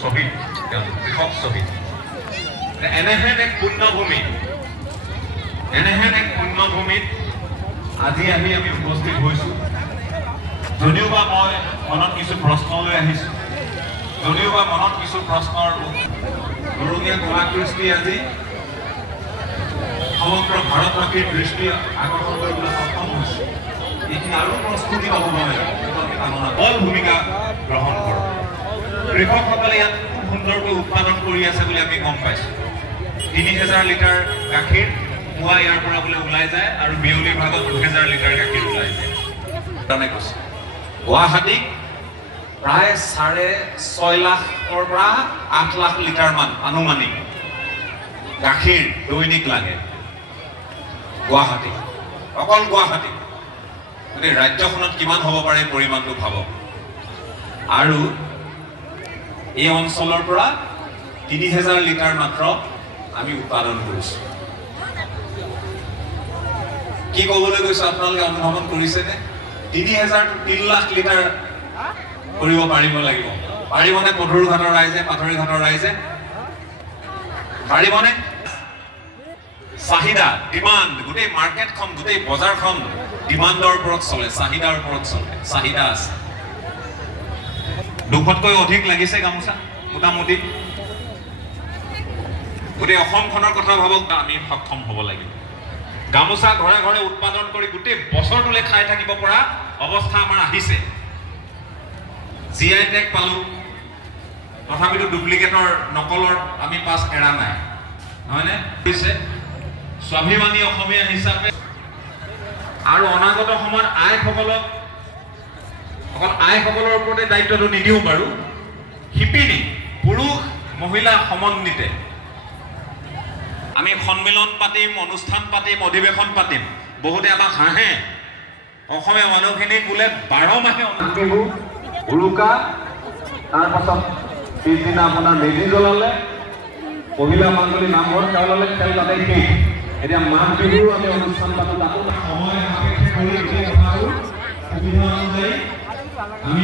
শ্বহীদ কৃষক শ্বহীদ এনেহেন এক পুণ্যভূমিত আজি আমি উপস্থিত হৈছোঁ যদিও বা মই মনত কিছু প্ৰশ্ন লৈ আহিছোঁ যদিও বা মনত কিছু প্ৰশ্নৰ উৰুঙীয়া কলাকৃষ্টি আজি সমগ্ৰ ভাৰতবাসীৰ দৃষ্টি আকৰ্ষণ কৰিবলৈ সক্ষম হৈছে এইখিনি আৰু প্ৰস্তুতি হ'ব লাগে বল ভূমিকা গ্ৰহণ কৰক কৃষকসকলে ইয়াত খুব সুন্দৰকৈ উৎপাদন কৰি আছে বুলি আমি গম পাইছোঁ ৩,০০০ লিটাৰ গাখীৰ পুৱা ইয়াৰ পৰা বোলে ওলাই যায় আৰু বিয়লিৰ ভাগত ২,০০০ লিটাৰ গাখীৰ ওলাই যায় গুৱাহাটীক প্ৰায় ৬.৫ লাখৰ পৰা ৮ লাখ লিটাৰ মান আনুমানিক গাখীৰ দৈনিক লাগে গুৱাহাটী অকল গুৱাহাটী গতিকে ৰাজ্যখনত কিমান হ'ব পাৰে পৰিমাণটো ভাবক আৰু এই অঞ্চলৰ পৰা ৩,০০০ লিটাৰ মাত্ৰ আমি উৎপাদন কৰিছোঁ কি ক'বলৈ গৈছো আপোনালোকে অনুধাৱন কৰিছেনে ৩,০০০ টু ৩ লাখ লিটাৰ কৰিব পাৰিব লাগিব পাৰিবনে পথৰুঘাটৰ ৰাইজে পাথৰীঘাটৰ ৰাইজে পাৰিবনে চাহিদা ডিমাণ্ড গোটেই মাৰ্কেটখন গোটেই বজাৰখন ডিমাণ্ডৰ ওপৰত চলে চাহিদাৰ ওপৰত চলে চাহিদা আছে ২০০তকৈ অধিক লাগিছে গামোচা মোটামুটি গোটেই অসমখনৰ কথা ভাবক আমি সক্ষম হ'ব লাগিব গামোচা ঘৰে ঘৰে উৎপাদন কৰি গোটেই বছৰটোলৈ খাই থাকিব পৰা অৱস্থা আমাৰ আহিছে জিআই টেগ পালোঁ তথাপিতো ডুপ্লিকেটৰ নকলৰ আমি পাছ এৰা নাই নহয়নে হৈছে স্বাভিমানী অসমীয়া হিচাপে আৰু অনাগত সময়ত আইসকলক অকল আইসকলৰ ওপৰতে দায়িত্বটো নিদিওঁ বাৰু শিপিনী পুৰুষ মহিলা সমন্বিতে আমি সন্মিলন পাতিম অনুষ্ঠান পাতিম অধিৱেশন পাতিম বহুতে আমাক হাঁহে অসমীয়া মানুহখিনিক বোলে 12 মাহে বিহু উৰুকা তাৰপাছত পিছদিনা আপোনাৰ মেজি জ্বলালে পহিলা মাংগলী নামঘৰ খেলালে খেল তাতে শেষ এতিয়া মাঘ বিহুৰো আমি অনুষ্ঠান পাতো তাতো সময় সাপেক্ষে কৰি গোটেই কথাবোৰ সুবিধা অনুযায়ী আমি